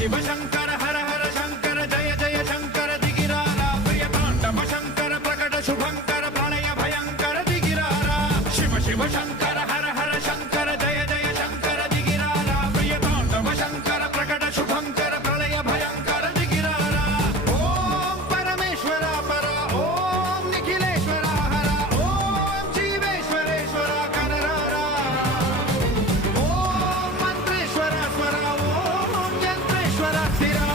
शिव शंकर हर हर शंकर जय जय शंकर दिगिरारा प्रिय तांडव शंकर प्रकट शुभंकर प्रलय भयंकर दिगिरारा शिव शिव शंकर हर हर शंकर जय जय शंकर दिगिरारा प्रिय तांडव शंकर प्रकट शुभंकर प्रलय भयंकर दिगिरारा ओम परमेश्वरा परा ओम निखिलेश्वरा हरा ओम जीवेश्वरेश्वरा कररारा ओम मंत्रेश्वरा स्वरा ओम यंत्रेश्वरा स्थिरा